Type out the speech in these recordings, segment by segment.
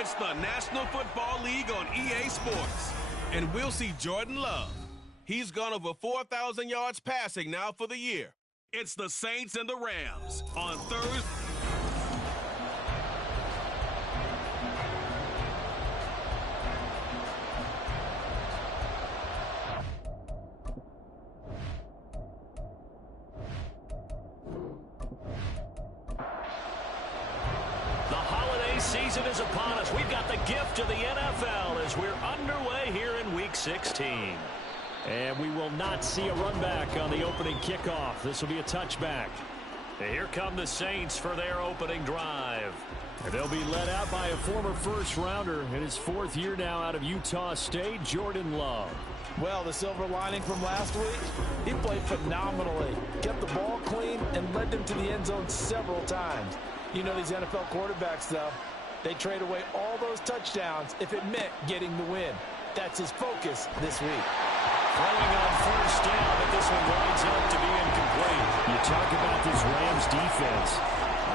It's the National Football League on EA Sports. And we'll see Jordan Love. He's gone over 4,000 yards passing now for the year. It's the Saints and the Rams on Thursday. Season is upon us. We've got the gift of the NFL as we're underway here in Week 16. And we will not see a run back on the opening kickoff. This will be a touchback. And here come the Saints for their opening drive. And they'll be led out by a former first-rounder in his fourth year now out of Utah State, Jordan Love. Well, the silver lining from last week, he played phenomenally. Kept the ball clean and led them to the end zone several times. You know these NFL quarterbacks, though, they trade away all those touchdowns if it meant getting the win. That's his focus this week. Throwing on first down, but this one winds up to be incomplete. You talk about this Rams defense.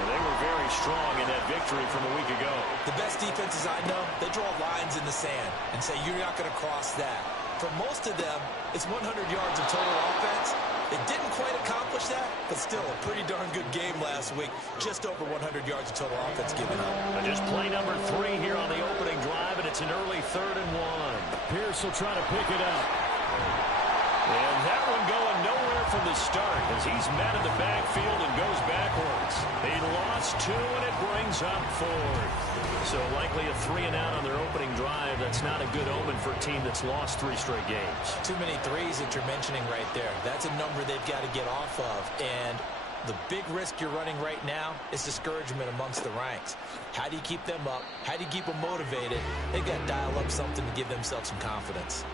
They were very strong in that victory from a week ago. The best defenses I know, they draw lines in the sand and say you're not going to cross that. For most of them, it's 100 yards of total offense. It didn't quite accomplish that, but still a pretty darn good game last week. Just over 100 yards of total offense given up. Just play number 3 here on the opening drive, and it's an early 3rd and 1. Pierce will try to pick it up. And that one going nowhere from the start as he's met in the backfield and goes backwards. He lost 2, and it brings up 4th. So likely a 3-and-out on their opening drive. That's not a good omen for a team that's lost 3 straight games. Too many threes that you're mentioning right there. That's a number they've got to get off of. And the big risk you're running right now is discouragement amongst the ranks. How do you keep them up? How do you keep them motivated? They've got to dial up something to give themselves some confidence.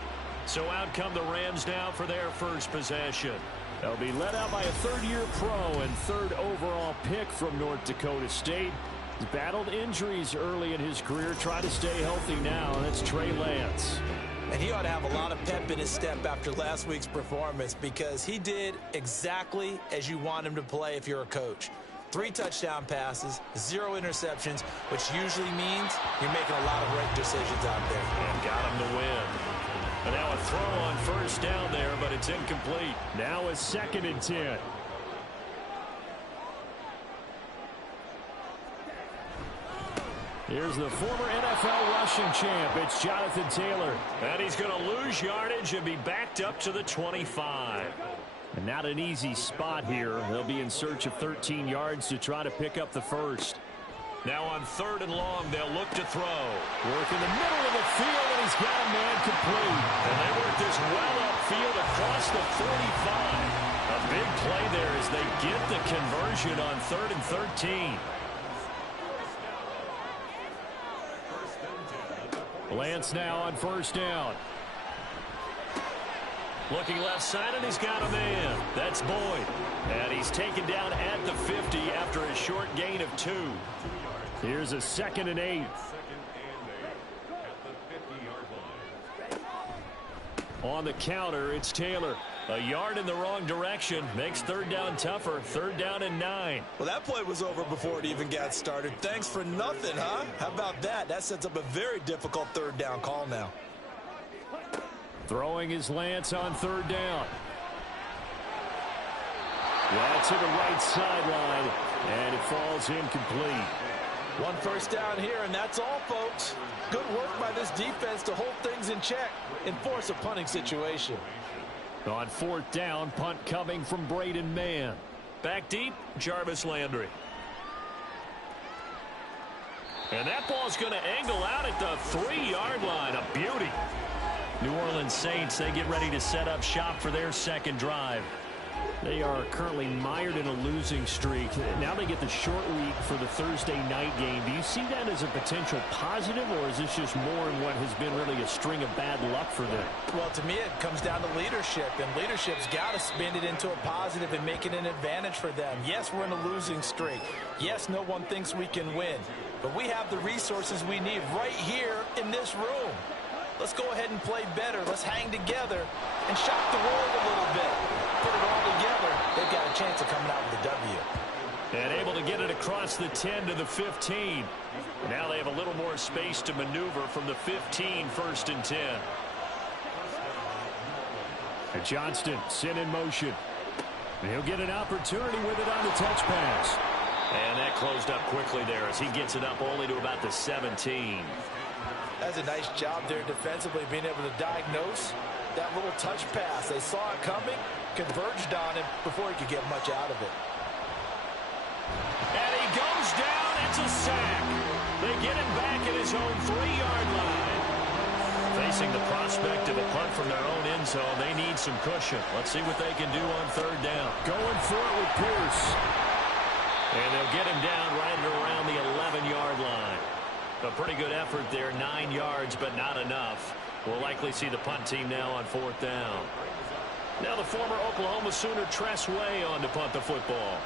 So out come the Rams now for their first possession. They'll be led out by a third-year pro and 3rd overall pick from North Dakota State. He's battled injuries early in his career, trying to stay healthy now, and that's Trey Lance. And he ought to have a lot of pep in his step after last week's performance because he did exactly as you want him to play if you're a coach. 3 touchdown passes, 0 interceptions, which usually means you're making a lot of right decisions out there. And got him to win. And now a throw on first down there, but it's incomplete. Now a 2nd and 10. Here's the former NFL rushing champ. It's Jonathan Taylor. And he's going to lose yardage and be backed up to the 25. And not an easy spot here. They'll be in search of 13 yards to try to pick up the first. Now on 3rd and long, they'll look to throw. Work in the middle of the field, and he's got a man complete. And they work this well upfield across the 45. A big play there as they get the conversion on 3rd and 13. Lance now on first down. Looking left side, and he's got a man. That's Boyd. And he's taken down at the 50 after a short gain of 2. Here's a 2nd and 8. On the counter, it's Taylor. A yard in the wrong direction makes 3rd down tougher. 3rd down and 9. Well, that play was over before it even got started. Thanks for nothing, huh? How about that? That sets up a very difficult 3rd down call now. Throwing is Lance on 3rd down. Yeah, to the right sideline, and it falls incomplete. 1 first down here, and that's all, folks. Good work by this defense to hold things in check and force a punting situation. On 4th down, punt coming from Braden Mann. Back deep, Jarvis Landry. And that ball's going to angle out at the 3-yard line. A beauty. New Orleans Saints, they get ready to set up shop for their 2nd drive. They are currently mired in a losing streak. Now they get the short week for the Thursday night game. Do you see that as a potential positive, or is this just more in what has been really a string of bad luck for them? Well, to me, it comes down to leadership, and leadership's got to spin it into a positive and make it an advantage for them. Yes, we're in a losing streak. Yes, no one thinks we can win, but we have the resources we need right here in this room. Let's go ahead and play better. Let's hang together and shock the world a little bit. Put it all together. They've got a chance of coming out with a W. And able to get it across the 10 to the 15. Now they have a little more space to maneuver from the 15, 1st and 10. And Johnston sent in motion. And he'll get an opportunity with it on the touch pass. And that closed up quickly there as he gets it up only to about the 17. That's a nice job there defensively, being able to diagnose that little touch pass. They saw it coming, converged on him before he could get much out of it. And he goes down. It's a sack. They get him back at his own 3-yard line. Facing the prospect of a punt from their own end zone, they need some cushion. Let's see what they can do on 3rd down. Going for it with Pierce. And they'll get him down right around the 11-yard line. A pretty good effort there, 9 yards, but not enough. We'll likely see the punt team now on 4th down. Now the former Oklahoma Sooner Tress Way on to punt the football.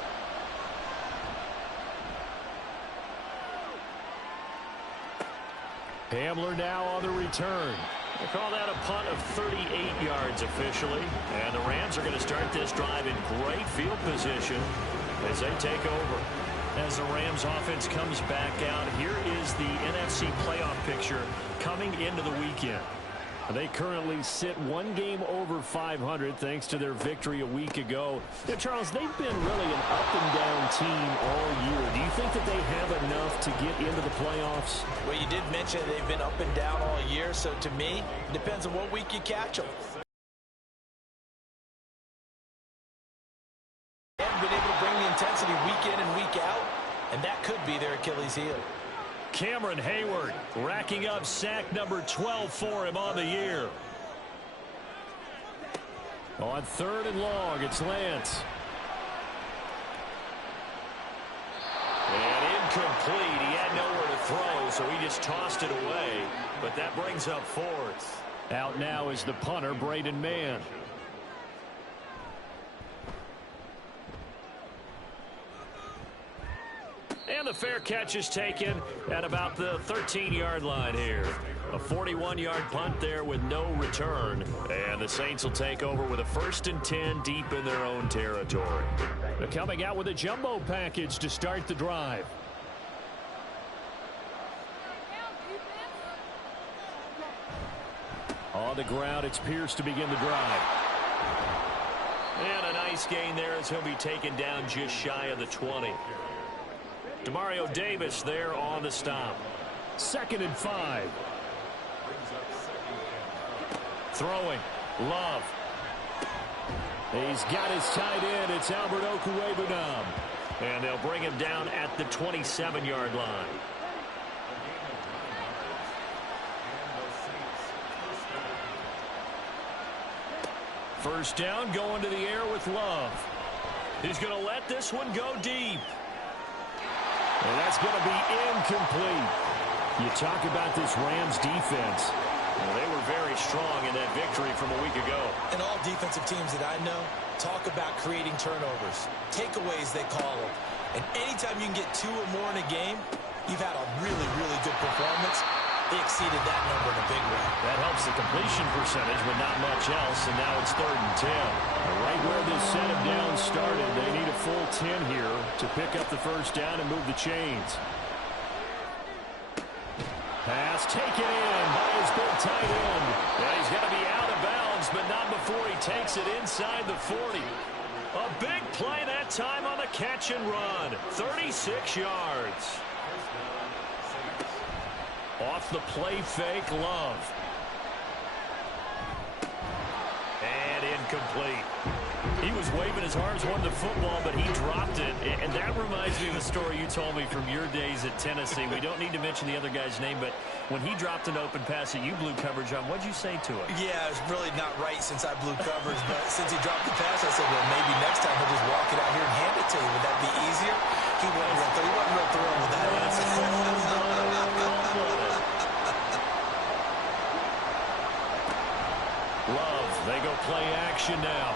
Hamler now on the return. They call that a punt of 38 yards officially. And the Rams are going to start this drive in great field position as they take over. As the Rams offense comes back out, here is the NFC playoff picture coming into the weekend. They currently sit 1 game over 500 thanks to their victory a week ago. Yeah, Charles, they've been really an up-and-down team all year. Do you think that they have enough to get into the playoffs? Well, you did mention they've been up and down all year, so to me, it depends on what week you catch them. They haven't been able to bring the intensity week in and week out, and that could be their Achilles heel. Cameron Hayward racking up sack number 12 for him on the year. On 3rd and long, it's Lance. And incomplete. He had nowhere to throw, so he just tossed it away. But that brings up 4th. Out now is the punter, Braden Mann. And the fair catch is taken at about the 13-yard line here. A 41-yard punt there with no return. And the Saints will take over with a 1st and 10 deep in their own territory. They're coming out with a jumbo package to start the drive. On the ground, it's Pierce to begin the drive. And a nice gain there as he'll be taken down just shy of the 20. Demario Davis there on the stop. 2nd and 5. Throwing. Love. He's got his tight end. It's Albert Okwuegbunam. And they'll bring him down at the 27-yard line. First down, going to the air with Love. He's going to let this one go deep. And that's going to be incomplete. You talk about this Rams defense. Well, they were very strong in that victory from a week ago. And all defensive teams that I know talk about creating turnovers. Takeaways, they call them. And anytime you can get 2 or more in a game, you've had a really, really good performance. They exceeded that number in a big way. That helps the completion percentage, but not much else. And now it's 3rd and 10. Right where this set of downs started, they need a full 10 here to pick up the first down and move the chains. Pass taken in by his big tight end. Yeah, he's going to be out of bounds, but not before he takes it inside the 40. A big play that time on the catch and run. 36 yards. Off the play fake, Love. And incomplete. He was waving his arms, wanting the football, but he dropped it. And that reminds me of a story you told me from your days at Tennessee. We don't need to mention the other guy's name, but when he dropped an open pass that you blew coverage on, what'd you say to him? Yeah, it was really not right since I blew coverage, but since he dropped the pass, I said, well, maybe next time he'll just walk it out here and hand it to you. Would that be easier? He wasn't real thrilled with that answer. Love, they go play action now.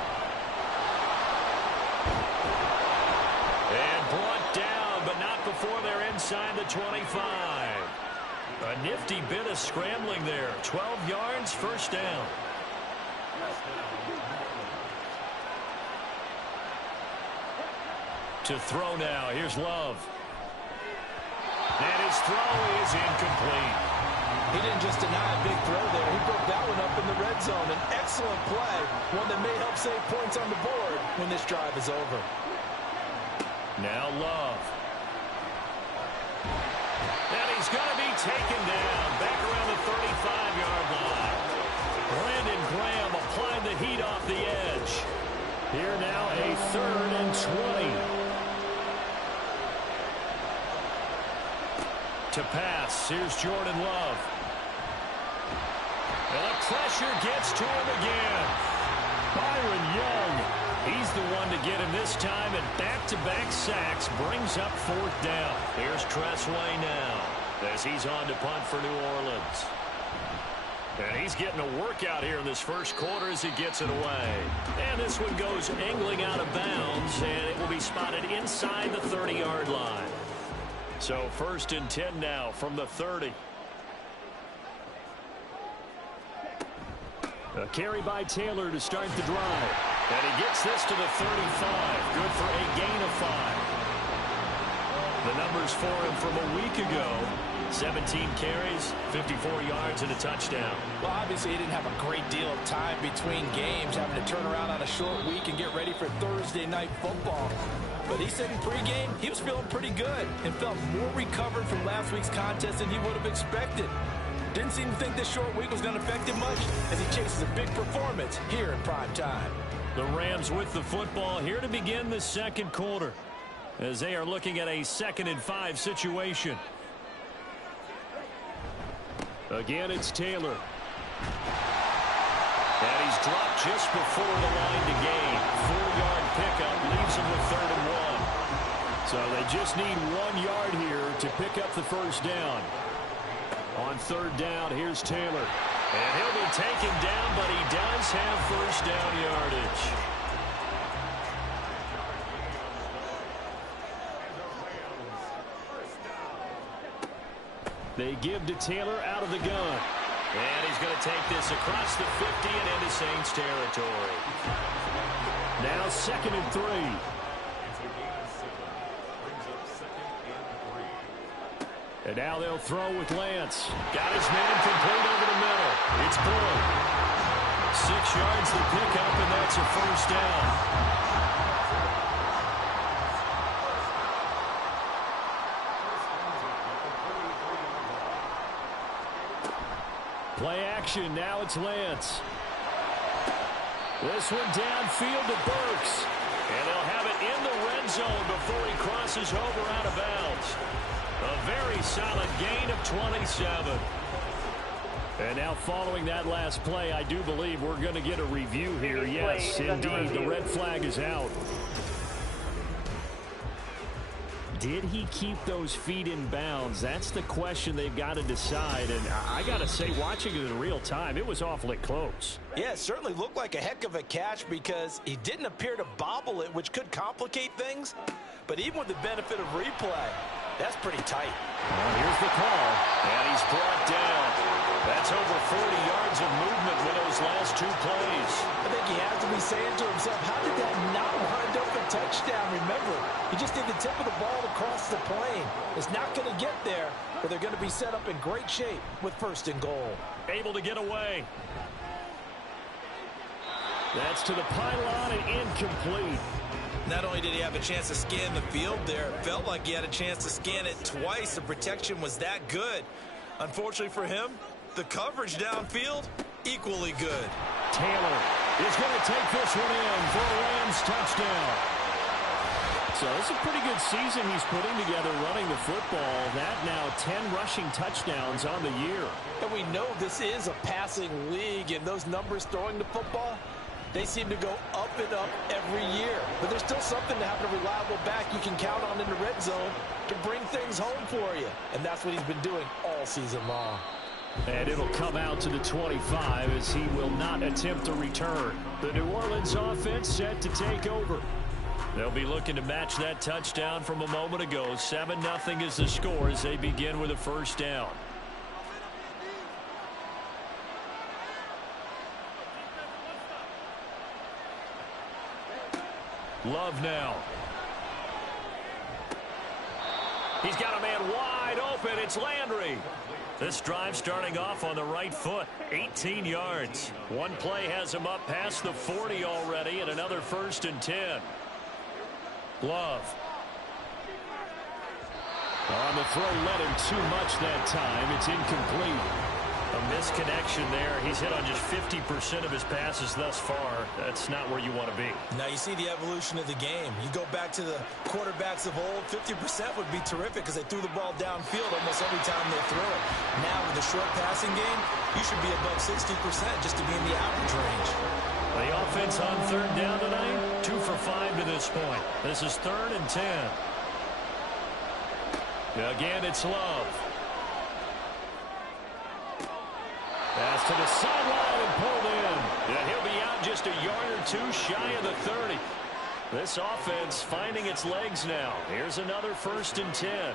And brought down, but not before they're inside the 25. A nifty bit of scrambling there. 12 yards, first down. To throw now, here's Love. And his throw is incomplete. He didn't just deny a big throw there. He broke that one up in the red zone. An excellent play, one that may help save points on the board when this drive is over. Now Love. And he's going to be taken down back around the 35-yard line. Brandon Graham applying the heat off the edge. Here now a 3rd and 20. To pass, here's Jordan Love. And the pressure gets to him again. Byron Young, he's the one to get him this time, and back-to-back sacks brings up 4th down. Here's Tressway now as he's on to punt for New Orleans. And he's getting a workout here in this first quarter as he gets it away. And this one goes angling out of bounds, and it will be spotted inside the 30-yard line. So 1st and 10 now from the 30. A carry by Taylor to start the drive. And he gets this to the 35. Good for a gain of 5. The numbers for him from a week ago. 17 carries, 54 yards, and a touchdown. Well, obviously, he didn't have a great deal of time between games, having to turn around on a short week and get ready for Thursday night football. But he said in pregame he was feeling pretty good and felt more recovered from last week's contest than he would have expected. Didn't seem to think this short week was going to affect him much as he chases a big performance here in prime time. The Rams with the football here to begin the second quarter as they are looking at a 2nd and 5 situation. Again, it's Taylor. And he's dropped just before the line to gain. 4-yard pickup leaves him with 3rd and 1. So they just need 1 yard here to pick up the first down. On 3rd down, here's Taylor. And he'll be taken down, but he does have first down yardage. They give to Taylor out of the gun. And he's going to take this across the 50 and into Saints territory. Now 2nd and 3. And now they'll throw with Lance. Got his man complete over the middle. It's Bull. 6 yards to pick up, and that's a first down. Play action, now it's Lance. This one downfield to Burks. And they'll have it in the red zone before he crosses over out of bounds. A very solid gain of 27. And now following that last play, I do believe we're going to get a review here. Yes, indeed, the red flag is out. Did he keep those feet in bounds? That's the question they've got to decide. And I got to say, watching it in real time, it was awfully close. Yeah, it certainly looked like a heck of a catch because he didn't appear to bobble it, which could complicate things. But even with the benefit of replay, that's pretty tight. Well, here's the call, and he's brought down. That's over 40 yards of movement with those last 2 plays. I think he has to be saying to himself, how did that not wind up a touchdown? Remember, he just did the tip of the ball across the plane. It's not going to get there, but they're going to be set up in great shape with 1st and goal. Able to get away. That's to the pylon and incomplete. Not only did he have a chance to scan the field there, it felt like he had a chance to scan it twice. The protection was that good. Unfortunately for him, the coverage downfield, equally good. Taylor is going to take this one in for a Rams touchdown. So it's a pretty good season he's putting together running the football. That now 10 rushing touchdowns on the year. And we know this is a passing league, and those numbers throwing the football, they seem to go up and up every year. But there's still something to having a reliable back you can count on in the red zone to bring things home for you. And that's what he's been doing all season long. And it'll come out to the 25 as he will not attempt to return. The New Orleans offense set to take over. They'll be looking to match that touchdown from a moment ago. 7-0 is the score as they begin with a first down. Love now. He's got a man wide open. It's Landry. This drive starting off on the right foot. 18 yards. One play has him up past the 40 already, and another 1st and 10. Love. On the throw, let him too much that time. It's incomplete. A misconnection there. He's hit on just 50% of his passes thus far. That's not where you want to be. Now you see the evolution of the game. You go back to the quarterbacks of old, 50% would be terrific because they threw the ball downfield almost every time they threw it. Now with the short passing game, you should be above 60% just to be in the average range. The offense on 3rd down tonight, 2 for 5 to this point. This is 3rd and 10. Again, it's Love. Pass to the sideline and pulled in. Yeah, he'll be out just a yard or 2 shy of the 30. This offense finding its legs now. Here's another 1st and 10.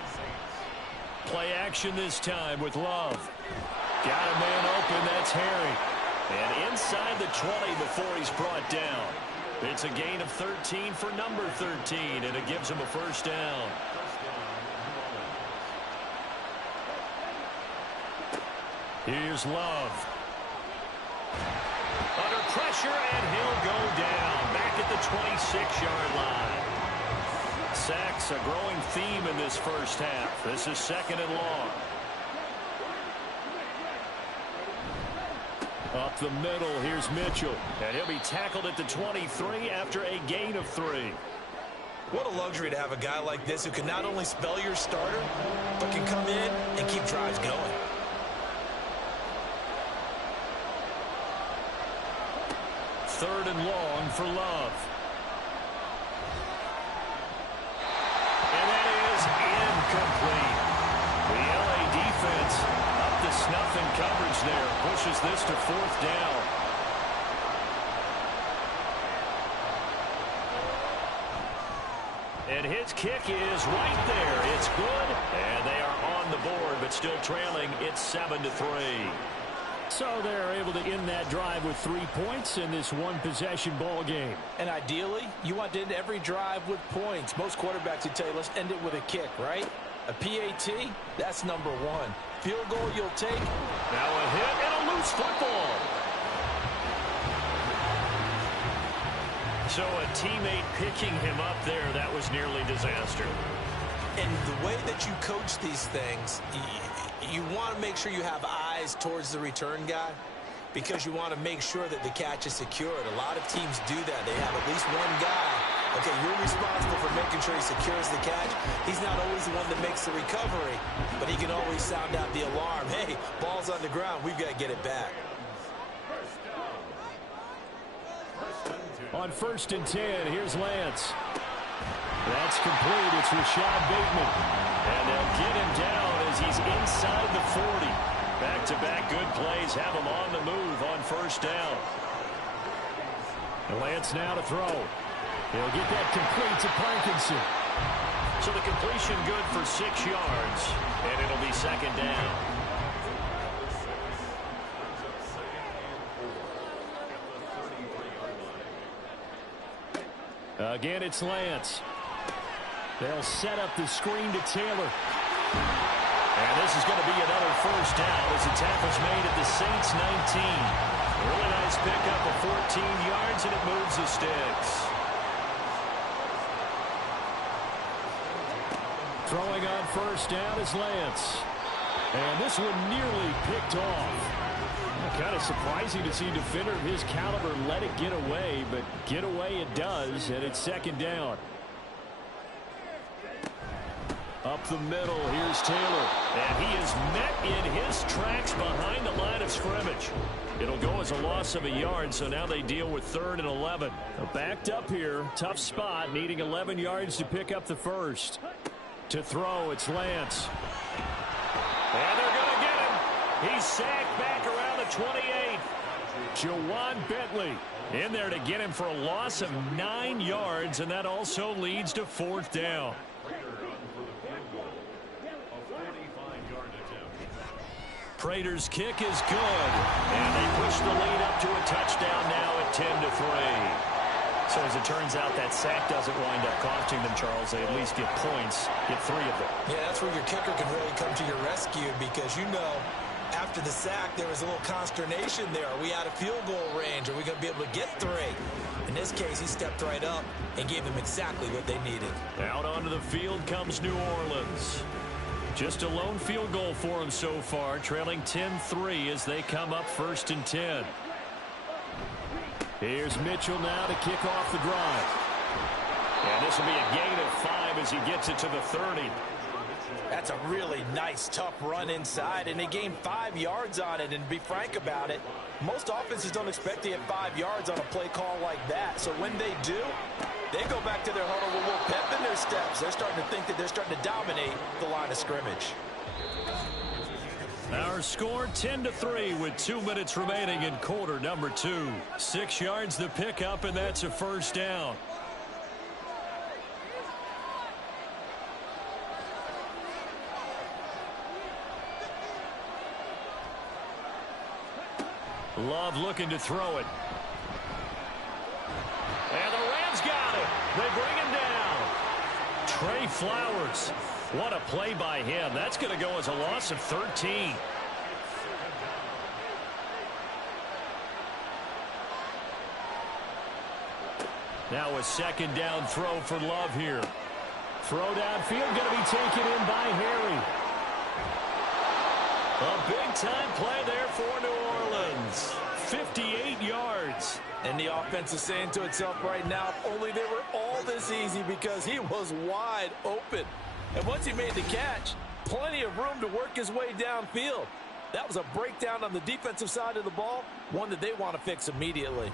Play action this time with Love. Got a man open. That's Harry. And inside the 20 before he's brought down. It's a gain of 13 for number 13, and it gives him a 1st down. Here's Love. Under pressure, and he'll go down. Back at the 26-yard line. Sacks a growing theme in this first half. This is 2nd and long. Up the middle, here's Mitchell. And he'll be tackled at the 23 after a gain of 3. What a luxury to have a guy like this who can not only spell your starter, but can come in and keep drives going. 3rd and long for Love. And that is incomplete. The LA defense up to snuff in coverage there. Pushes this to 4th down. And his kick is right there. It's good. And they are on the board, but still trailing. It's 7-3. So they're able to end that drive with 3 points in this one-possession ball game. And ideally, you want to end every drive with points. Most quarterbacks would tell you, let's end it with a kick, right? A PAT, that's number 1. Field goal you'll take. Now a hit and a loose football. So a teammate picking him up there, that was nearly disaster. And the way that you coach these things, you want to make sure you have eyes towards the return guy because you want to make sure that the catch is secured. A lot of teams do that. They have at least one guy. Okay, you're responsible for making sure he secures the catch. He's not always the one that makes the recovery, but he can always sound out the alarm. Hey, ball's on the ground. We've got to get it back. On 1st and 10, here's Lance. That's complete. It's Rashad Bateman. And they'll get him down as he's inside the 40. Back-to-back good plays have him on the move on 1st down. And Lance now to throw. He'll get that complete to Parkinson. So the completion good for 6 yards. And it'll be 2nd down. Again, it's Lance. They'll set up the screen to Taylor. And this is going to be another 1st down as the tackle's made at the Saints 19. Really nice pickup of 14 yards, and it moves the sticks. Throwing on 1st down is Lance. And this one nearly picked off. Kind of surprising to see a defender of his caliber let it get away, but get away it does, and it's 2nd down. Up the middle, here's Taylor. And he is met in his tracks behind the line of scrimmage. It'll go as a loss of a yard, so now they deal with 3rd and 11. Backed up here, tough spot, needing 11 yards to pick up the 1st. To throw, it's Lance. And they're going to get him. He's sacked back around the 28. Jawan Bentley in there to get him for a loss of 9 yards, and that also leads to 4th down. Prater's kick is good, and they push the lead up to a touchdown now at 10-3. So as it turns out, that sack doesn't wind up costing them, Charles. They at least get points, get 3 of them. Yeah, that's where your kicker can really come to your rescue because, you know, after the sack, there was a little consternation there. Are we out of field goal range? Are we going to be able to get 3? In this case, he stepped right up and gave them exactly what they needed. Out onto the field comes New Orleans. Just a lone field goal for them so far, trailing 10-3 as they come up 1st and 10. Here's Mitchell now to kick off the drive. And this will be a gain of 5 as he gets it to the 30. That's a really nice, tough run inside, and they gained 5 yards on it. And to be frank about it, most offenses don't expect to get 5 yards on a play call like that. So when they do, they go back to their huddle with a little pep in their steps. They're starting to think that they're starting to dominate the line of scrimmage. Our score 10-3 with 2 minutes remaining in quarter number 2. 6 yards the pickup, and that's a 1st down. Love looking to throw it. And the Rams got it. They bring him down. Trey Flowers. What a play by him. That's going to go as a loss of 13. Now a 2nd down throw for Love here. Throw downfield going to be taken in by Harry. A big-time play there for New Orleans. 58 yards. And the offense is saying to itself right now, if only they were all this easy because he was wide open. And once he made the catch, plenty of room to work his way downfield. That was a breakdown on the defensive side of the ball, one that they want to fix immediately.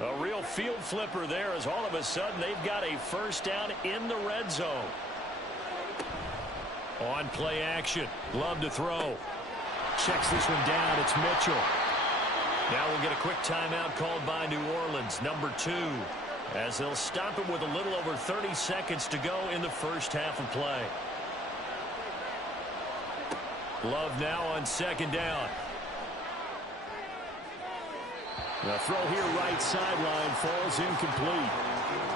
A real field flipper there as all of a sudden they've got a 1st down in the red zone. On play action. Love to throw. Checks this one down. It's Mitchell. Now we'll get a quick timeout called by New Orleans, number 2. As they'll stop it with a little over 30 seconds to go in the 1st half of play. Love now on 2nd down. The throw here right sideline falls incomplete.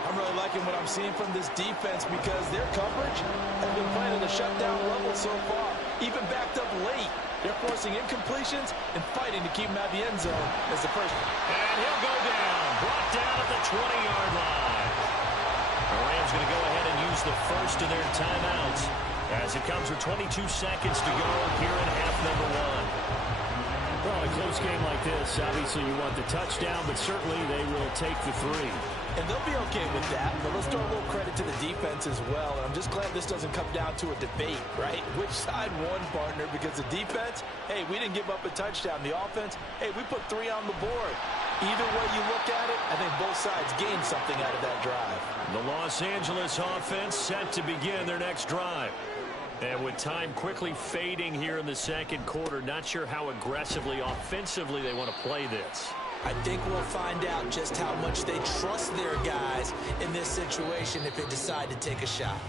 I'm really liking what I'm seeing from this defense because their coverage has been playing at a shutdown level so far. Even backed up late, they're forcing incompletions and fighting to keep him out of the end zone as the first. And he'll go down. Brought down at the 20-yard line. The Rams going to go ahead and use the first of their timeouts as it comes with 22 seconds to go here in half number 1. Well, a close game like this, obviously you want the touchdown, but certainly they will take the 3. And they'll be okay with that, but let's throw a little credit to the defense as well. And I'm just glad this doesn't come down to a debate, right? Which side won, partner? Because the defense, hey, we didn't give up a touchdown. The offense, hey, we put 3 on the board. Either way you look at it, I think both sides gained something out of that drive. The Los Angeles offense set to begin their next drive. And with time quickly fading here in the 2nd quarter, not sure how aggressively, offensively they want to play this. I think we'll find out just how much they trust their guys in this situation if they decide to take a shot.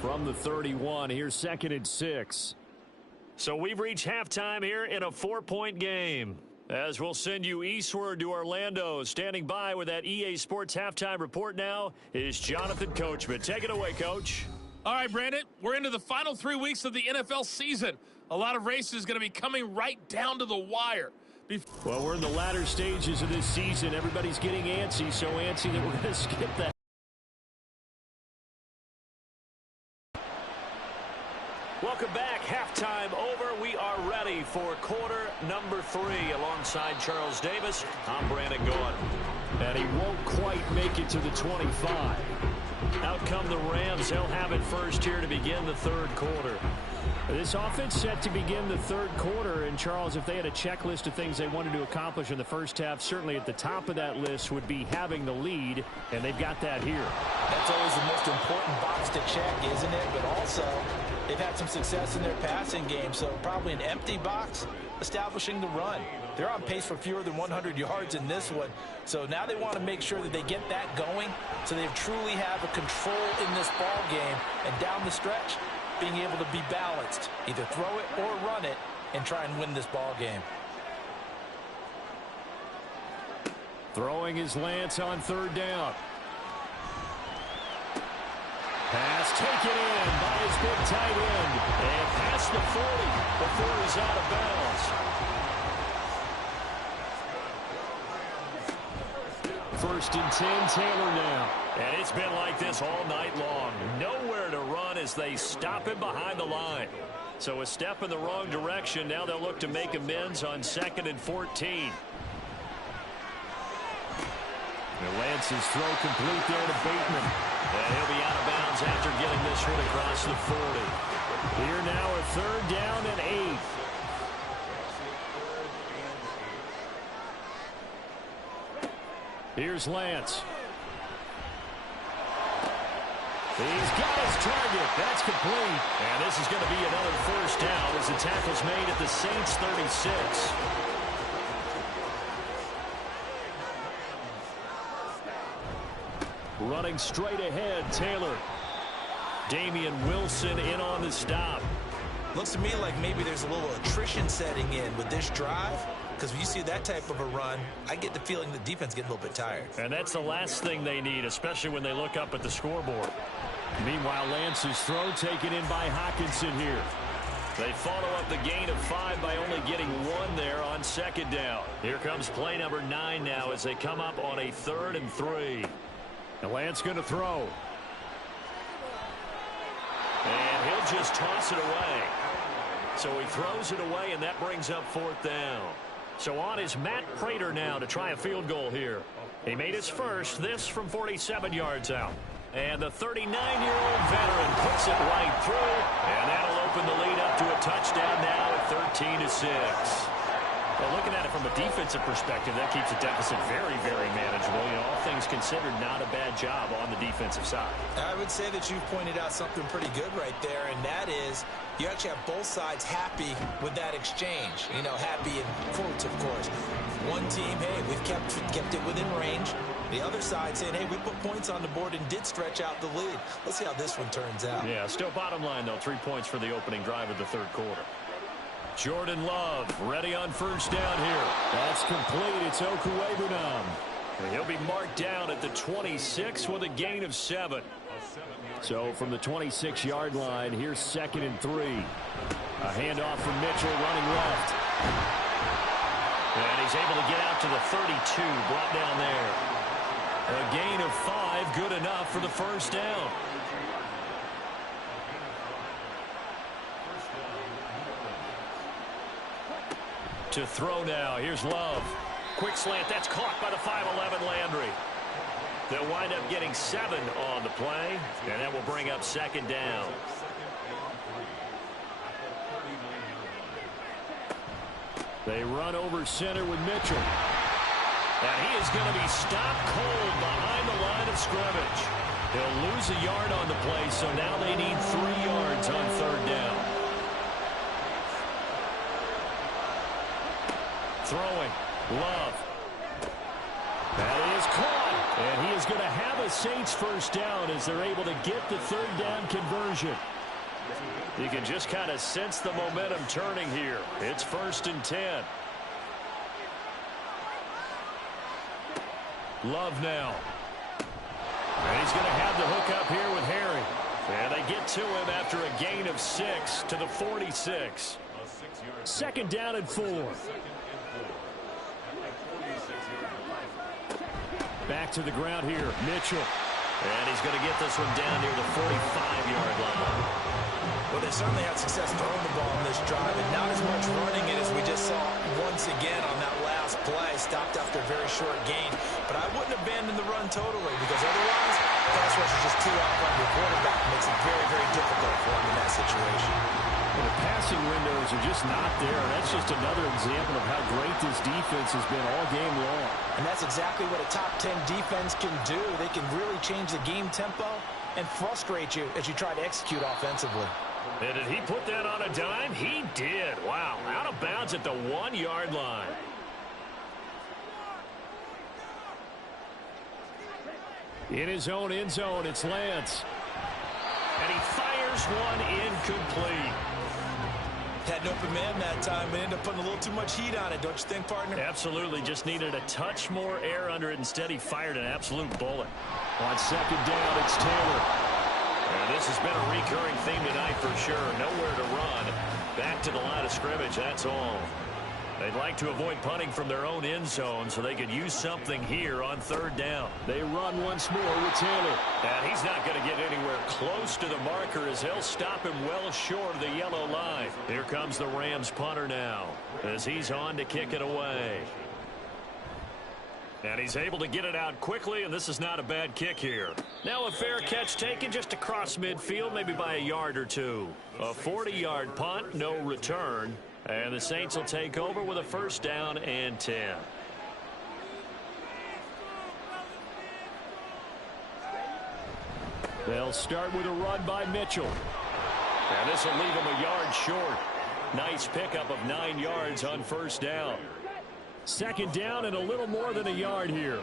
From the 31, here's 2nd and 6. So we've reached halftime here in a 4-point game. As we'll send you eastward to Orlando. Standing by with that EA Sports halftime report now is Jonathan Coachman. Take it away, Coach. All right, Brandon, we're into the final 3 weeks of the NFL season. A lot of races going to be coming right down to the wire. Well, we're in the latter stages of this season. Everybody's getting antsy, so antsy that we're going to skip that. Welcome back. Halftime over. We are ready for quarter number 3 alongside Charles Davis. I'm Brandon Gaudin. And he won't quite make it to the 25. Out come the Rams. They'll have it first here to begin the 3rd quarter. This offense set to begin the 3rd quarter. And, Charles, if they had a checklist of things they wanted to accomplish in the first half, certainly at the top of that list would be having the lead, and they've got that here. That's always the most important box to check, isn't it? But also, they've had some success in their passing game, so probably an empty box establishing the run. They're on pace for fewer than 100 yards in this one, so now they want to make sure that they get that going so they truly have a control in this ball game, and down the stretch, being able to be balanced, either throw it or run it, and try and win this ball game. Throwing is Lance on third down. Pass taken in by his big tight end. And past the 40 before he's out of bounds. First and 10, Taylor now. And it's been like this all night long. Nowhere to run as they stop him behind the line. So a step in the wrong direction. Now they'll look to make amends on 2nd and 14. And Lance's throw complete there to Bateman. And he'll be out of bounds after getting this one across the 40. Here now a 3rd down and 8. Here's Lance. He's got his target. That's complete. And this is going to be another 1st down as the tackle's made at the Saints 36. Running straight ahead, Taylor. Damian Wilson in on the stop. Looks to me like maybe there's a little attrition setting in with this drive, because when you see that type of a run, I get the feeling the defense getting a little bit tired. And that's the last thing they need, especially when they look up at the scoreboard. Meanwhile, Lance's throw taken in by Hockenson here. They follow up the gain of 5 by only getting 1 there on 2nd down. Here comes play number 9 now as they come up on a 3rd and 3. And Lance going to throw. And he'll just toss it away. So he throws it away, and that brings up 4th down. So on is Matt Prater now to try a field goal here. He made his first, this from 47 yards out. And the 39-year-old veteran puts it right through, and that'll open the lead up to a touchdown now at 13-6. Well, looking at it from a defensive perspective, that keeps the deficit very, very manageable. You know, all things considered, not a bad job on the defensive side. I would say that you've pointed out something pretty good right there, and that is you actually have both sides happy with that exchange. You know, happy in quotes, of course. One team, hey, we've kept it within range. The other side saying, hey, we put points on the board and did stretch out the lead. Let's see how this one turns out. Yeah, still bottom line, though, 3 points for the opening drive of the 3rd quarter. Jordan Love ready on 1st down here. That's complete. It's Okuwebunam. He'll be marked down at the 26 with a gain of 7. So from the 26-yard line, here's 2nd and 3. A handoff from Mitchell running left. And he's able to get out to the 32, brought down there. A gain of 5, good enough for the 1st down. To throw now. Here's Love. Quick slant. That's caught by the 5'11 Landry. They'll wind up getting 7 on the play, and that will bring up 2nd down. They run over center with Mitchell. And he is going to be stopped cold behind the line of scrimmage. He'll lose a yard on the play, so now they need 3 yards on 3rd down. Throwing. Love. That is caught. And he is going to have a Saints 1st down as they're able to get the 3rd down conversion. You can just kind of sense the momentum turning here. It's 1st and 10. Love now. And he's going to have the hook up here with Harry. And they get to him after a gain of 6 to the 46. 2nd down and 4. Back to the ground here, Mitchell. And he's going to get this one down near the 45-yard line. Well, they certainly had success throwing the ball in this drive, and not as much running it as we just saw once again on that last play. Stopped after a very short gain. But I wouldn't abandon the run totally, because otherwise, pass rush is just too out from your quarterback. It makes it very, very difficult for him in that situation. Well, the passing windows are just not there. That's just another example of how great this defense has been all game long. And that's exactly what a top 10 defense can do. They can really change the game tempo and frustrate you as you try to execute offensively. And did he put that on a dime? He did. Wow. Out of bounds at the 1-yard line. In his own end zone, it's Lance. And he fires one incomplete. Had an open man that time and ended up putting a little too much heat on it, don't you think, partner? Absolutely. Just needed a touch more air under it. Instead, he fired an absolute bullet. On second down, it's Taylor. And this has been a recurring theme tonight for sure. Nowhere to run. Back to the line of scrimmage, that's all. They'd like to avoid punting from their own end zone so they could use something here on third down. They run once more with Taylor. And he's not going to get anywhere close to the marker as they'll stop him well short of the yellow line. Here comes the Rams punter now as he's on to kick it away. And he's able to get it out quickly, and this is not a bad kick here. Now a fair catch taken just across midfield, maybe by a yard or two. A 40-yard punt, no return. And the Saints will take over with a first down and 10. They'll start with a run by Mitchell. And this will leave him a yard short. Nice pickup of 9 yards on first down. Second down and a little more than a yard here.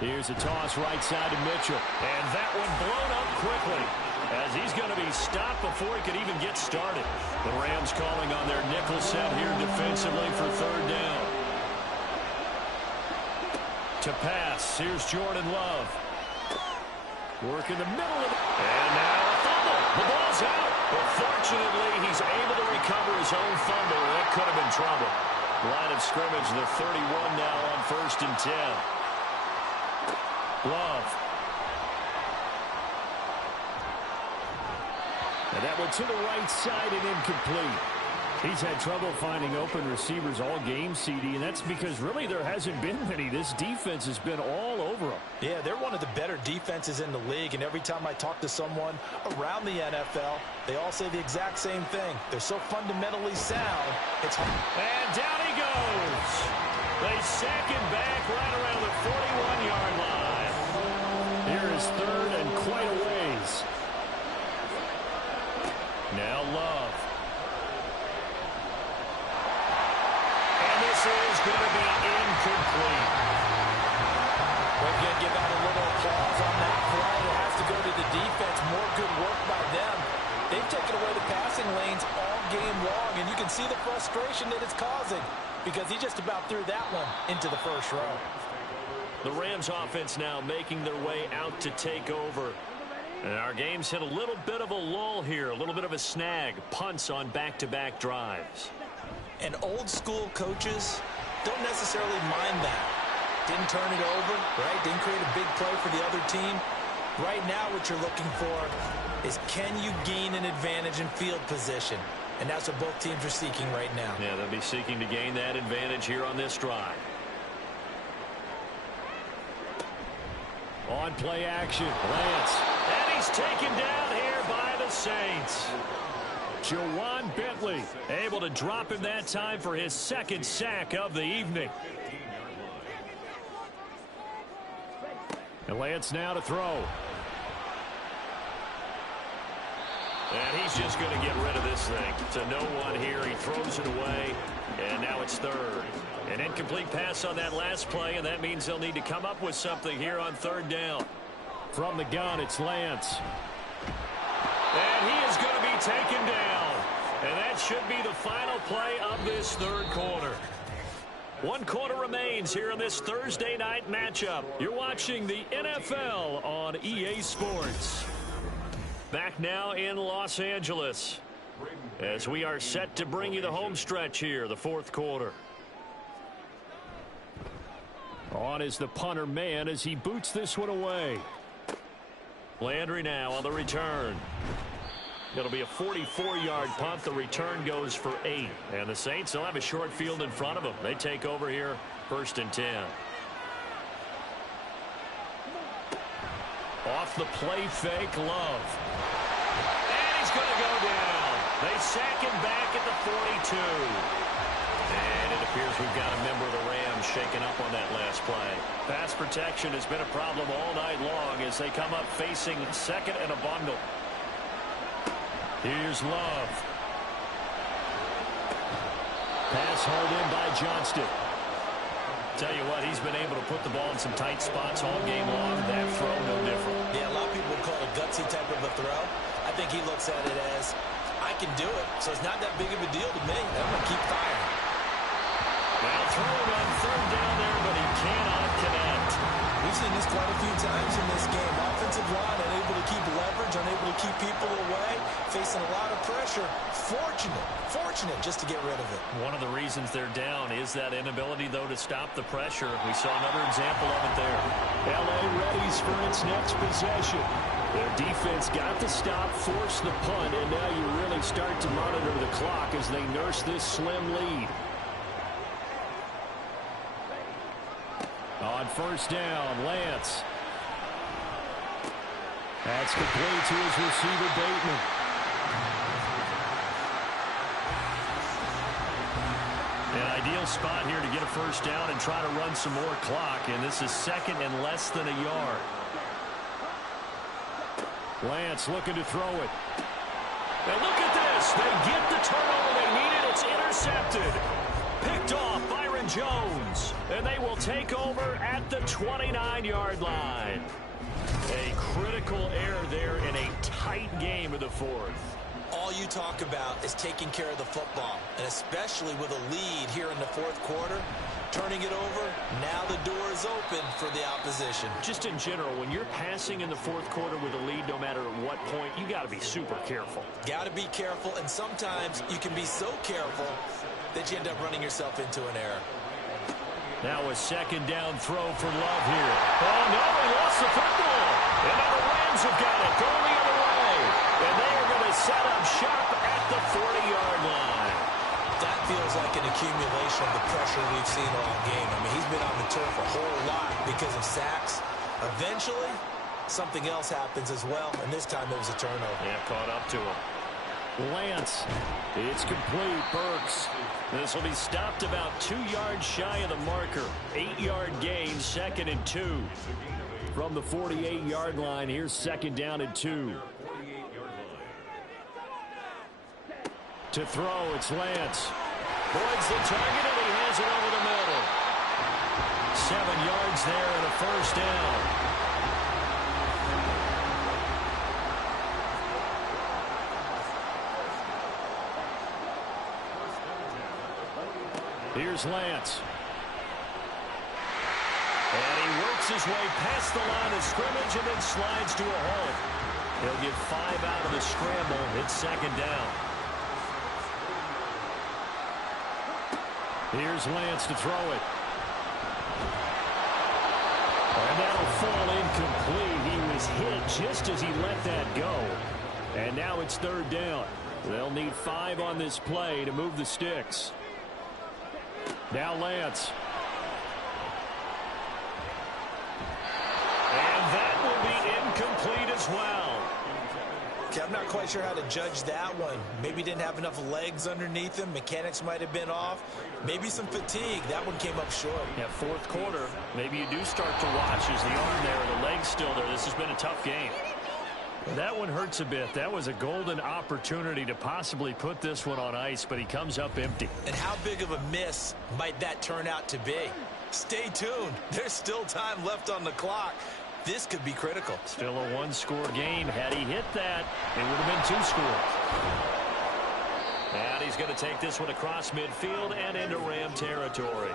Here's a toss right side to Mitchell. And that one blown up quickly as he's going to be stopped before he could even get started. The Rams calling on their nickel set here defensively for third down. To pass, here's Jordan Love. Work in the middle of it. And now a fumble. The ball's out. But fortunately, he's able to recover his own fumble. That could have been trouble. Line of scrimmage, the 31 now on first and 10. Love. And that one to the right side and incomplete. He's had trouble finding open receivers all game, CD, and that's because really there hasn't been many. This defense has been all over them. Yeah, they're one of the better defenses in the league, and every time I talk to someone around the NFL, they all say the exact same thing. They're so fundamentally sound, it's hard. And down he goes. They sack him back right around the 41-yard line. Here is third and quite a ways. Now Love. And this is going to be incomplete. We're going to give out a little applause on that play. It has to go to the defense. More good work by them. They've taken away the passing lanes all game long, and you can see the frustration that it's causing because he just about threw that one into the first row. The Rams offense now making their way out to take over. And our game's hit a little bit of a lull here, a little bit of a snag. Punts on back-to-back drives. And old school coaches don't necessarily mind that. Didn't turn it over, right? Didn't create a big play for the other team. Right now what you're looking for is can you gain an advantage in field position? And that's what both teams are seeking right now. Yeah, they'll be seeking to gain that advantage here on this drive. On play action, Lance. And he's taken down here by the Saints. Jawan Bentley able to drop him that time for his second sack of the evening. And Lance now to throw. And he's just going to get rid of this thing. To no one here. He throws it away. And now it's third. An incomplete pass on that last play, and that means they'll need to come up with something here on third down. From the gun, it's Lance. And he is going to be taken down. And that should be the final play of this third quarter. 1 quarter remains here in this Thursday night matchup. You're watching the NFL on EA Sports. Back now in Los Angeles as we are set to bring you the home stretch here, the fourth quarter. On is the punter man as he boots this one away. Landry now on the return. It'll be a 44-yard punt. The return goes for 8. And the Saints will have a short field in front of them. They take over here, first and 10. Off the play fake, Love. And he's going to go down. They sack him back at the 42. And it appears we've got a member of the Rams shaken up on that last play. Pass protection has been a problem all night long as they come up facing second and a bundle. Here's Love. Pass hauled in by Johnston. Tell you what, he's been able to put the ball in some tight spots all game long. That throw, no different. Yeah, a lot of people call it a gutsy type of a throw. he looks at it as, I can do it, so it's not that big of a deal to me. I'm going to keep firing. Now throwing on third down there, but he cannot connect. We've seen this quite a few times in this game. Offensive line unable to keep leverage, unable to keep people away, facing a lot of pressure. Fortunate just to get rid of it. One of the reasons they're down is that inability, though, to stop the pressure. We saw another example of it there. L.A. readies for its next possession. Their defense got the stop, forced the punt, and now you really start to monitor the clock as they nurse this slim lead. On first down, Lance. That's complete to his receiver, Bateman. An ideal spot here to get a first down and try to run some more clock, and this is second and less than a yard. Lance looking to throw it. And look at this. They get the turnover they needed. It's intercepted. Picked off Byron Jones. And they will take over at the 29-yard line. A critical error there in a tight game of the fourth. All you talk about is taking care of the football, and especially with a lead here in the fourth quarter, turning it over, now the door is open for the opposition. Just in general, when you're passing in the fourth quarter with a lead, no matter at what point, you got to be super careful. Got to be careful, and sometimes you can be so careful that you end up running yourself into an error. Now a second down throw for Love here. Oh, no, he lost the football. And now the Rams have got it, going the other way. And they are going to set up shop at the 40-yard line. That feels like an accumulation of the pressure we've seen all game. I mean, he's been on the turf a whole lot because of sacks. Eventually, something else happens as well, and this time it was a turnover. Yeah, caught up to him. Lance. It's complete. Burks. This will be stopped about 2 yards shy of the marker. 8-yard gain, second and 2. From the 48-yard line, here's second down and 2. To throw, it's Lance. Boyd's the target, and he has it over the middle. 7 yards there and a first down. Here's Lance. And he works his way past the line of scrimmage and then slides to a halt. He'll get 5 out of the scramble. It's second down. Here's Lance to throw it. And that'll fall incomplete. He was hit just as he let that go. And now it's third down. They'll need 5 on this play to move the sticks. Now Lance. And that will be incomplete as well. Okay, I'm not quite sure how to judge that one. Maybe didn't have enough legs underneath him. Mechanics might have been off. Maybe some fatigue. That one came up short. Yeah, fourth quarter. Maybe you do start to watch as the arm there, the leg's still there. This has been a tough game. That one hurts a bit. That was a golden opportunity to possibly put this one on ice, but he comes up empty. And how big of a miss might that turn out to be? Stay tuned. There's still time left on the clock. This could be critical. Still a one-score game. Had he hit that, it would have been 2 scores. And he's going to take this one across midfield and into Ram territory.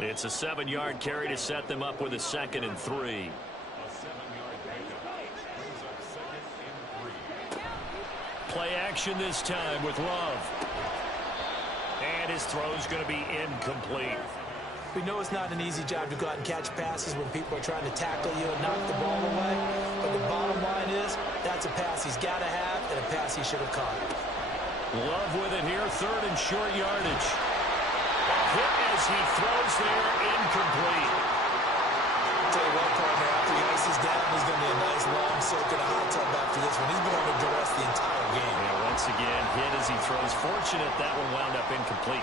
It's a 7-yard carry to set them up with a second and 3. Play action this time with Love. And his throw's going to be incomplete. We know it's not an easy job to go out and catch passes when people are trying to tackle you and knock the ball away. But the bottom line is, that's a pass he's got to have and a pass he should have caught. Love with it here, third and short yardage. A hit as he throws there, incomplete. I'll tell you what, partner, after he ices down, there's going to be a nice long soak in a hot tub after this one. He's been under duress the entire game. Yeah, once again, hit as he throws. Fortunate that one wound up incomplete.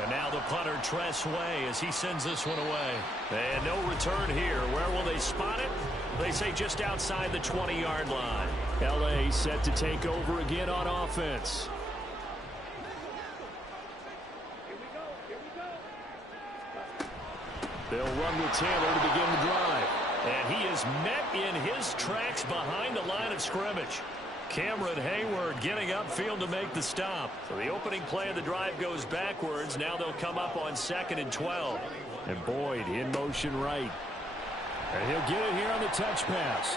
And now the punter, Tress Way, as he sends this one away. And no return here. Where will they spot it? They say just outside the 20-yard line. L.A. set to take over again on offense. They'll run with Taylor to begin the drive. And he is met in his tracks behind the line of scrimmage. Cameron Hayward getting upfield to make the stop. So the opening play of the drive goes backwards. Now they'll come up on 2nd and 12. And Boyd in motion right. And he'll get it here on the touch pass.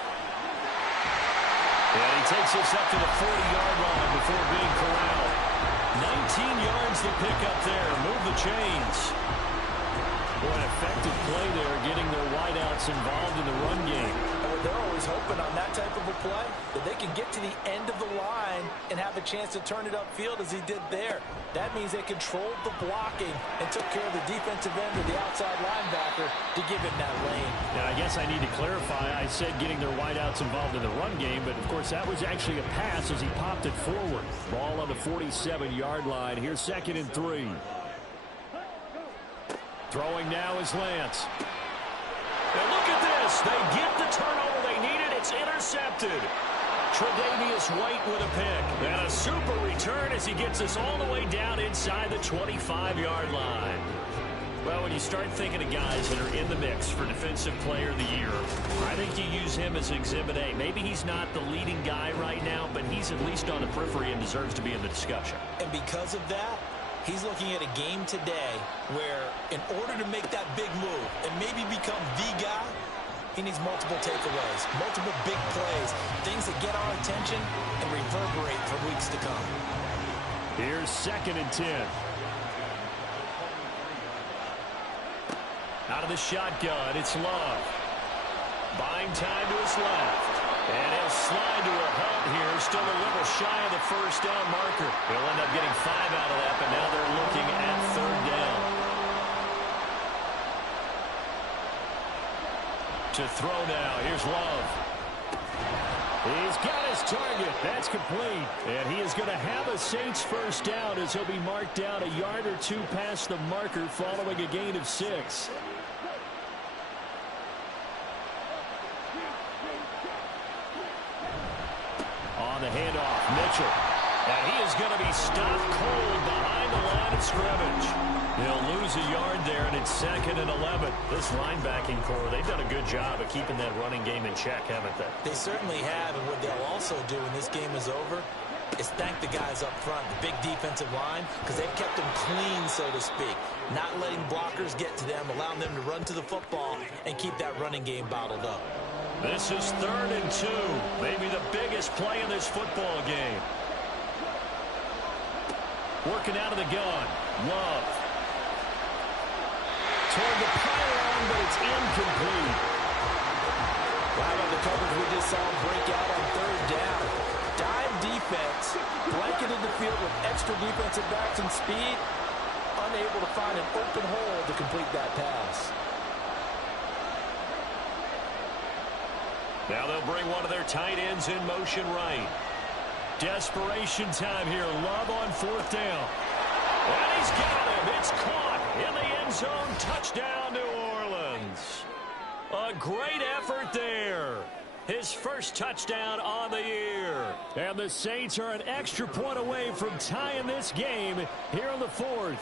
And he takes this up to the 40-yard line before being corralled. 19 yards to pick up there. Move the chains. Boy, an effective play there, getting their wideouts involved in the run game. They're always hoping on that type of a play that they can get to the end of the line and have a chance to turn it upfield as he did there. That means they controlled the blocking and took care of the defensive end of the outside linebacker to give him that lane. Now, I guess I need to clarify. I said getting their wideouts involved in the run game, but, of course, that was actually a pass as he popped it forward. Ball on the 47-yard line. Here's 2nd and 3. Throwing now is Lance. And look at this. They get the turnover they needed. It's intercepted. Tre'Davious White with a pick. And a super return as he gets us all the way down inside the 25-yard line. Well, when you start thinking of guys that are in the mix for Defensive Player of the Year, I think you use him as Exhibit A. Maybe he's not the leading guy right now, but he's at least on the periphery and deserves to be in the discussion. And because of that, he's looking at a game today where in order to make that big move and maybe become the guy, he needs multiple takeaways, multiple big plays, things that get our attention and reverberate for weeks to come. Here's 2nd and 10. Out of the shotgun, it's Love. Buying time to his left. And he'll slide to a hub here. Still a little shy of the first down marker. He'll end up getting 5 out of that, but now they're looking at 3rd down. To throw now. Here's Love. He's got his target. That's complete. And he is going to have a Saints first down as he'll be marked down a yard or two past the marker following a gain of 6. On the handoff, Mitchell. And he is going to be stopped cold behind the line of scrimmage. They'll lose a yard there, and it's 2nd and 11. This linebacking core, they've done a good job of keeping that running game in check, haven't they? They certainly have, and what they'll also do when this game is over is thank the guys up front, the big defensive line, because they've kept them clean, so to speak. Not letting blockers get to them, allowing them to run to the football and keep that running game bottled up. This is 3rd and 2. Maybe the biggest play in this football game. Working out of the gun. Love. Toward the pylon, but it's incomplete. Right on the coverage, we just saw him break out on 3rd down. Dime defense, blanketed the field with extra defensive backs and speed, unable to find an open hole to complete that pass. Now they'll bring one of their tight ends in motion right. Desperation time here. Love on 4th down. And he's got him. It's caught in the end zone. Touchdown, New Orleans. A great effort there. His first touchdown on the year. And the Saints are an extra point away from tying this game here in the 4th.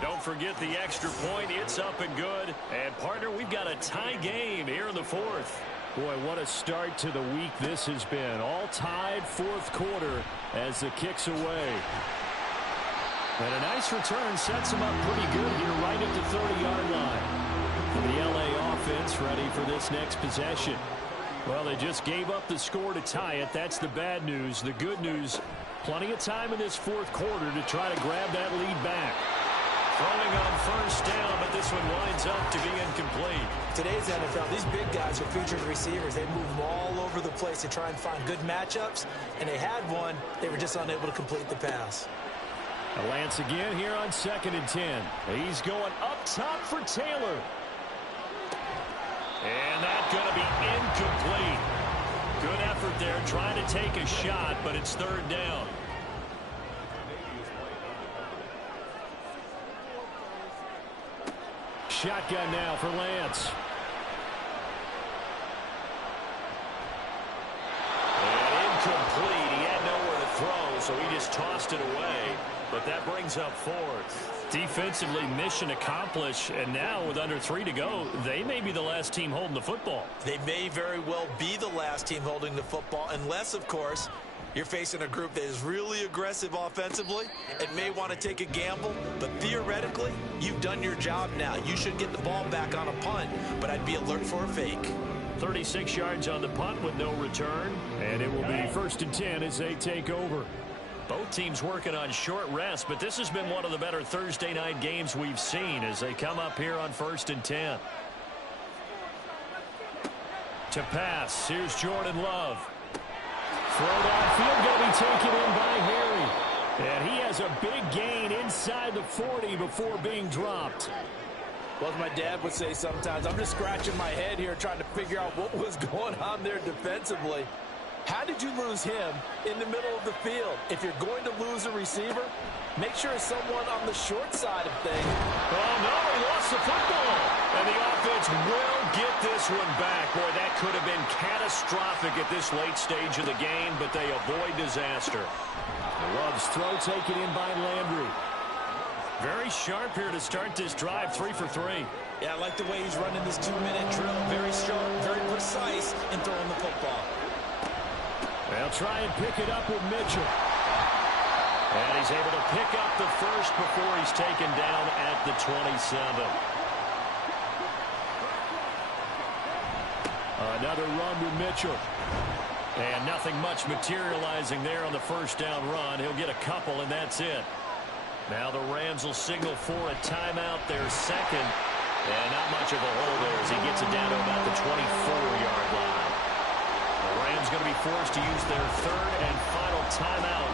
Don't forget the extra point. It's up and good. And, partner, we've got a tie game here in the 4th. Boy, what a start to the week this has been. All tied 4th quarter as the kick's away. And a nice return sets them up pretty good here right at the 30-yard line. For the LA offense ready for this next possession. Well, they just gave up the score to tie it. That's the bad news. The good news, plenty of time in this 4th quarter to try to grab that lead back. Throwing on 1st down, but this one winds up to be incomplete. Today's NFL, these big guys are featured receivers. They move them all over the place to try and find good matchups, and they had one. They were just unable to complete the pass. Lance again here on 2nd and 10. He's going up top for Taylor. And that's going to be incomplete. Good effort there trying to take a shot, but it's 3rd down. Shotgun now for Lance. And incomplete. He had nowhere to throw, so he just tossed it away. But that brings up fourth. Defensively, mission accomplished, and now with under 3 to go, they may be the last team holding the football. They may very well be the last team holding the football, unless, of course, you're facing a group that is really aggressive offensively and may want to take a gamble. But theoretically, you've done your job now. You should get the ball back on a punt, but I'd be alert for a fake. 36 yards on the punt with no return, and it will be 1st and 10 as they take over. Both teams working on short rest, but this has been one of the better Thursday night games we've seen as they come up here on 1st and 10. To pass, here's Jordan Love. Throw downfield, going to be taken in by Harry. And he has a big gain inside the 40 before being dropped. Well, as my dad would say sometimes, I'm just scratching my head here trying to figure out what was going on there defensively. How did you lose him in the middle of the field? If you're going to lose a receiver, make sure it's someone on the short side of things. Oh, no, he lost the football. And the offense will get this one back. Boy, that could have been catastrophic at this late stage of the game, but they avoid disaster. Love's throw taken in by Landry. Very sharp here to start this drive, 3 for 3. Yeah, I like the way he's running this 2-minute drill. Very sharp, very precise in throwing the football. They'll try and pick it up with Mitchell. And he's able to pick up the first before he's taken down at the 27. Another run with Mitchell. And nothing much materializing there on the first down run. He'll get a couple, and that's it. Now the Rams will signal for a timeout, their second. And not much of a hole there as he gets it down to about the 24-yard line. The Rams going to be forced to use their third and final timeout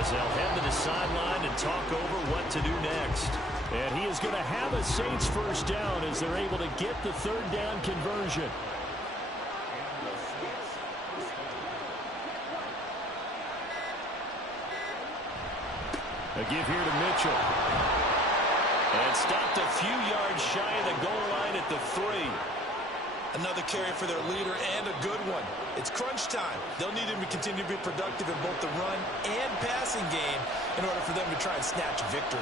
as they'll head to the sideline and talk over what to do next. And he is going to have a Saints first down as they're able to get the third down conversion. A give here to Mitchell. And stopped a few yards shy of the goal line at the 3. Another carry for their leader and a good one. It's crunch time. They'll need him to continue to be productive in both the run and passing game in order for them to try and snatch victory.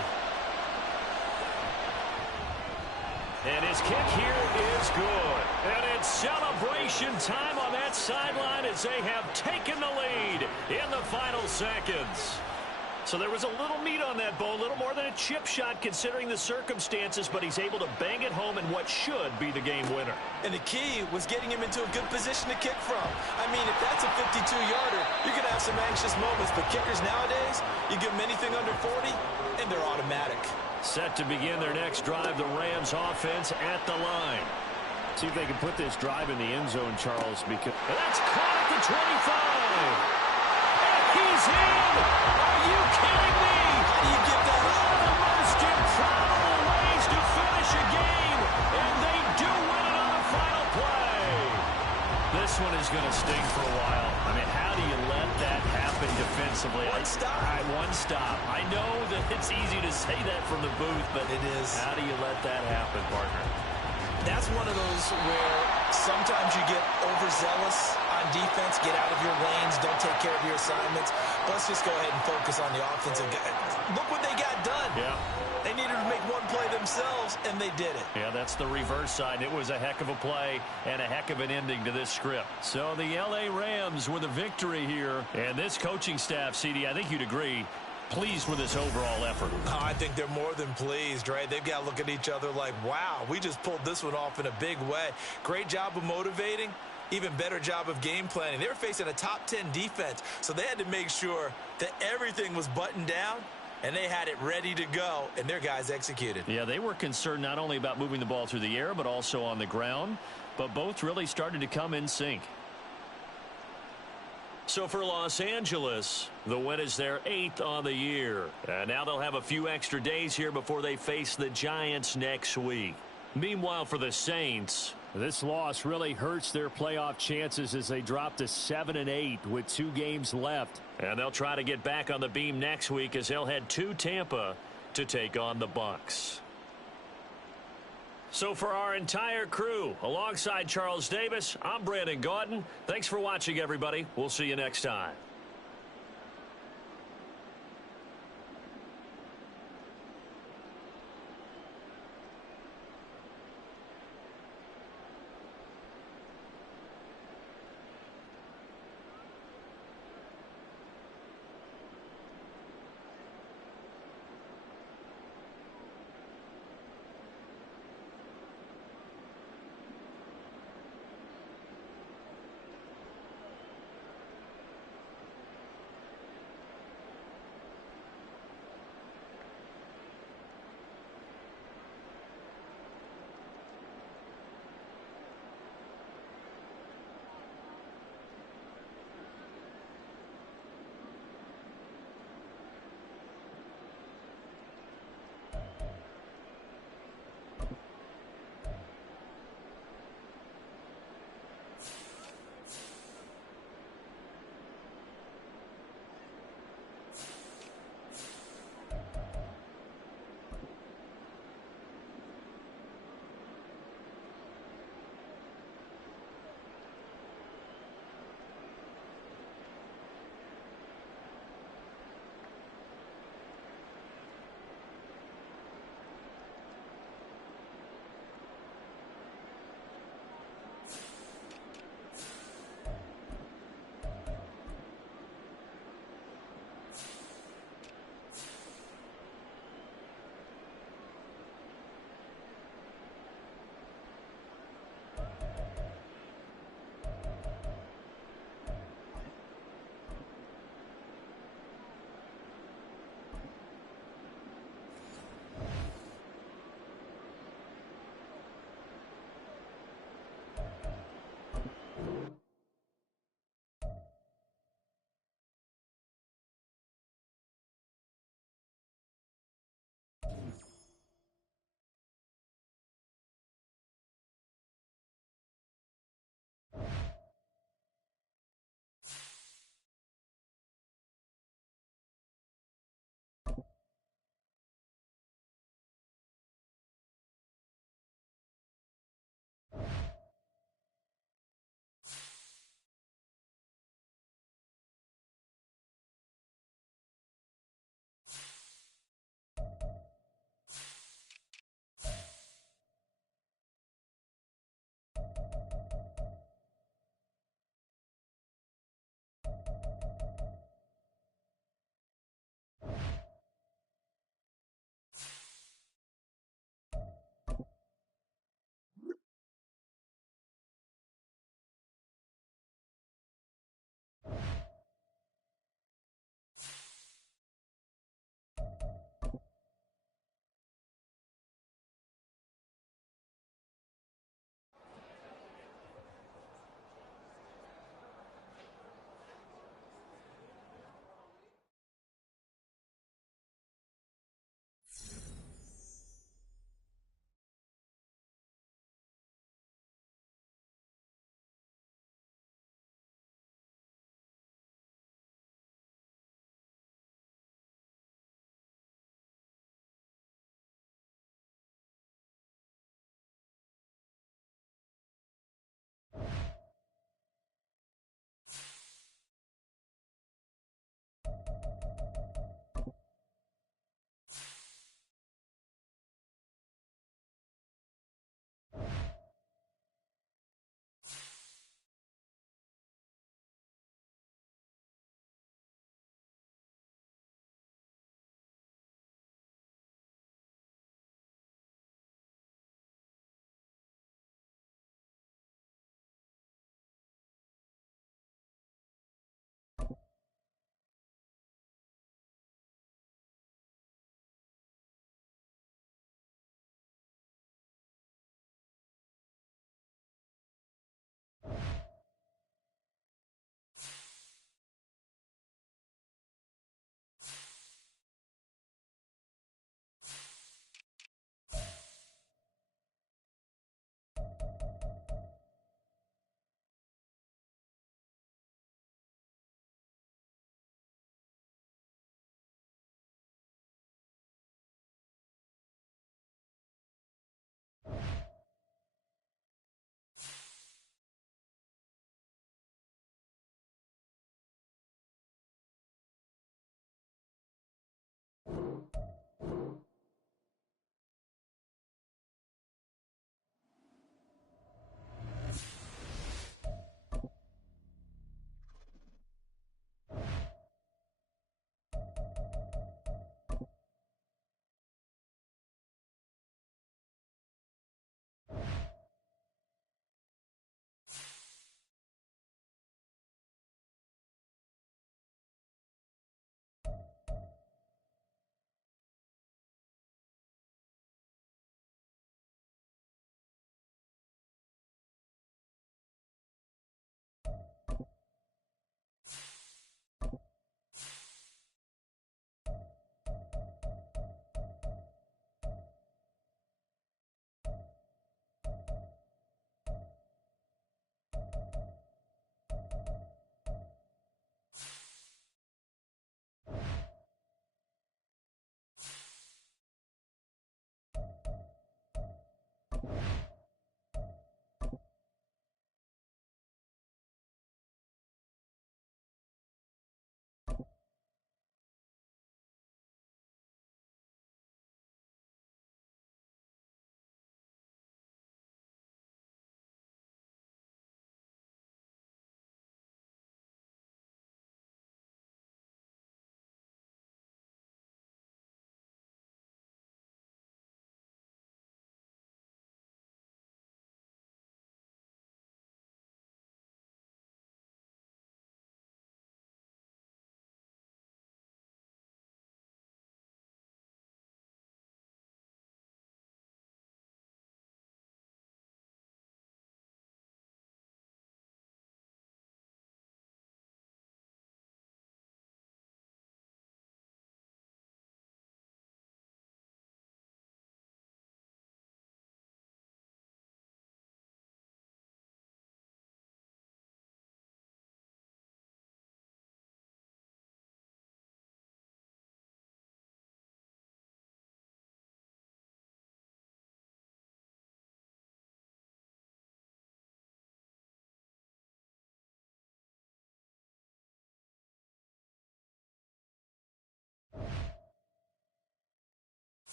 And his kick here is good. And it's celebration time on that sideline as they have taken the lead in the final seconds. So there was a little meat on that bone, a little more than a chip shot considering the circumstances, but he's able to bang it home in what should be the game winner. And the key was getting him into a good position to kick from. I mean, if that's a 52-yarder, you're going to have some anxious moments, but kickers nowadays, you give them anything under 40, and they're automatic. Set to begin their next drive, the Rams offense at the line. See if they can put this drive in the end zone, Charles, because that's caught at the 25. He's in! Are you kidding me? How do you get that? One of the most improbable ways to finish a game, and they do win it on the final play. This one is going to sting for a while. I mean, how do you let that happen defensively? One stop. One stop. I know that it's easy to say that from the booth, but it is. How do you let that happen, partner? That's one of those where sometimes you get overzealous on defense, get out of your lanes, don't take care of your assignments. But let's just go ahead and focus on the offensive guy. Look what they got done. Yeah. They needed to make one play themselves, and they did it. Yeah, that's the reverse side. It was a heck of a play and a heck of an ending to this script. So the L.A. Rams with a victory here. And this coaching staff, CD, I think you'd agree, pleased with this overall effort. Oh, I think they're more than pleased, right? They've got to look at each other like, wow, we just pulled this one off in a big way. Great job of motivating. Even better job of game planning. They were facing a top 10 defense, so they had to make sure that everything was buttoned down, and they had it ready to go, and their guys executed. Yeah, they were concerned not only about moving the ball through the air, but also on the ground, but both really started to come in sync. So for Los Angeles, the win is their 8th on the year. And now they'll have a few extra days here before they face the Giants next week. Meanwhile, for the Saints, this loss really hurts their playoff chances as they drop to 7-8 with 2 games left. And they'll try to get back on the beam next week as they'll head to Tampa to take on the Bucs. So for our entire crew, alongside Charles Davis, I'm Brandon Gaudin. Thanks for watching, everybody. We'll see you next time.